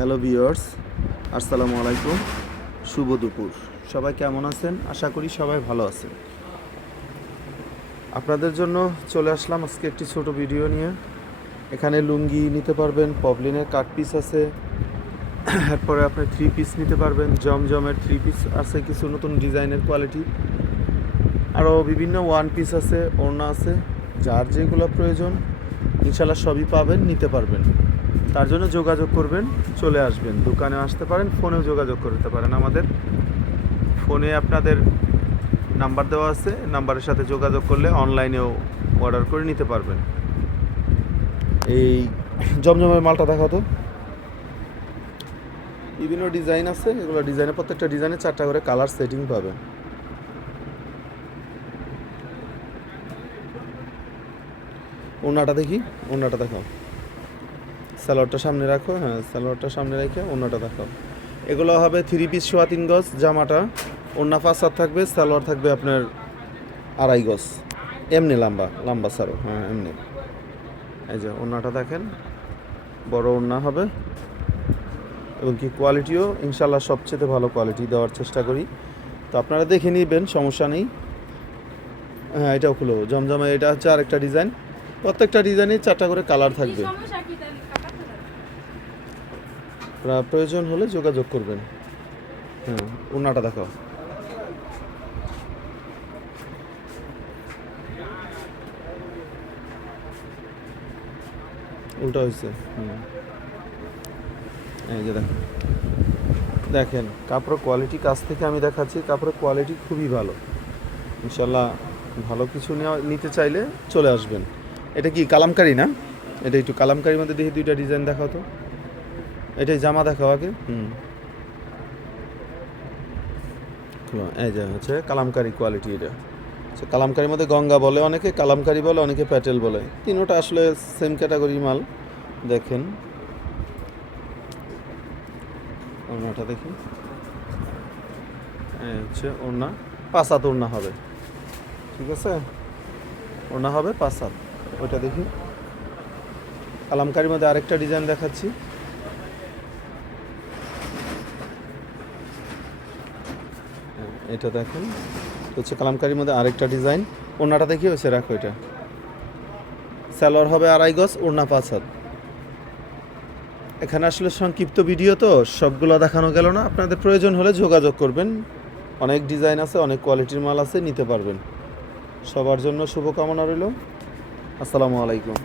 Hello viewers, আসসালামু আলাইকুম, শুভ দুপুর। সবাই কেমন আছেন? আশা করি সবাই ভালো আছেন। আপনাদের জন্য চলে আসলাম আজকে একটি ছোট ভিডিও নিয়ে। এখানে লুঙ্গি নিতে পারবেন পবলিনের কাট পিস আছে। এরপরে আপনি থ্রি পিস নিতে পারবেন, জমজমের থ্রি পিস আছে, কিছু নতুন ডিজাইনের কোয়ালিটি আরও বিভিন্ন ওয়ান পিস আছে, ওড়না আছে, যার যেগুলো প্রয়োজন ইনশাল্লাহ সবই পাবেন, নিতে পারবেন। তার জন্য যোগাযোগ করবেন, চলে আসবেন। দোকানে আসতে পারেন, ফোনেও যোগাযোগ করতে পারেন আমাদের। ফোনে আপনাদের নাম্বার দেওয়া আছে, নাম্বারের সাথে যোগাযোগ করলে অনলাইনেও অর্ডার করে নিতে পারবেন। এই জমজমের মালটা দেখো তো। বিভিন্ন ডিজাইন আছে, এগুলো ডিজাইনের প্রত্যেকটা ডিজাইনে চারটা করে কালার সেটিং পাবেন। ওনাটা দেখি, ওনাটা দেখাও। স্যালোয়ারটা সামনে রাখো হ্যাঁ স্যালোয়ারটা সামনে রেখে ওনাটা দেখাও। এগুলো হবে থ্রি পিস সোয়া তিন গজ জামাটা। ওনা পাঁচ থাকবে, স্যালোয়ার থাকবে আপনার আড়াই গজ। এমনি লম্বা লম্বা সারো হ্যাঁ এমনি। এই যে ওনাটা দেখেন, বড় ওড়না হবে। এবং কি কোয়ালিটিও ইনশাল্লাহ সবচেয়ে ভালো কোয়ালিটি দেওয়ার চেষ্টা করি। তো আপনারা দেখে নিবেন, সমস্যা নেই। হ্যাঁ এটাও খুলো জমজমে এটা হচ্ছে আরেকটা ডিজাইন প্রত্যেকটা ডিজাইনে চারটা করে কালার থাকবে। আপনার প্রয়োজন হলে যোগাযোগ করবেন। হ্যাঁ ওনাটা দেখো উল্টা হয়েছে এই যে দেখেন। দেখেন, কাপড়ের কোয়ালিটি কাছ থেকে আমি দেখাচ্ছি, কাপড়ের কোয়ালিটি খুবই ভালো। ইনশাল্লাহ ভালো কিছু নিতে চাইলে চলে আসবেন। এটা কি কালামকারি না? এটা একটু কালামকারির মধ্যে দেখি দুইটা ডিজাইন দেখাও তো। এটাই জামা দেখাও আগে। হুম। এই যে হচ্ছে কালামকারি কোয়ালিটি এটা। আচ্ছা কালামকারির মধ্যে গঙ্গা বলে অনেকে কালামকারি বলে অনেকে প্যাটেল বলে। তিনোটা আসলে সেম ক্যাটাগরি মাল। দেখেন। ওড়নাটা দেখি। হচ্ছে ওড়না। পাঁচ হাত ওড়না হবে। ঠিক আছে? ওড়না হবে পাঁচ হাত। ওইটা দেখি। কালামকারির মধ্যে আরেকটা ডিজাইন দেখাচ্ছি। এটা দেখেন। হচ্ছে কালামকারির মধ্যে আরেকটা ডিজাইন। ওড়নাটা দেখি হয়েছে, রাখো এটা। স্যালোয়ার হবে আড়াই গজ, ওড়না পাঁচ হাত। এখানে আসলে সংক্ষিপ্ত ভিডিও তো, সবগুলো দেখানো গেল না। আপনাদের প্রয়োজন হলে যোগাযোগ করবেন। অনেক ডিজাইন আছে, অনেক কোয়ালিটির মাল আছে, নিতে পারবেন। সবার জন্য শুভকামনা রইল। আসসালামু আলাইকুম।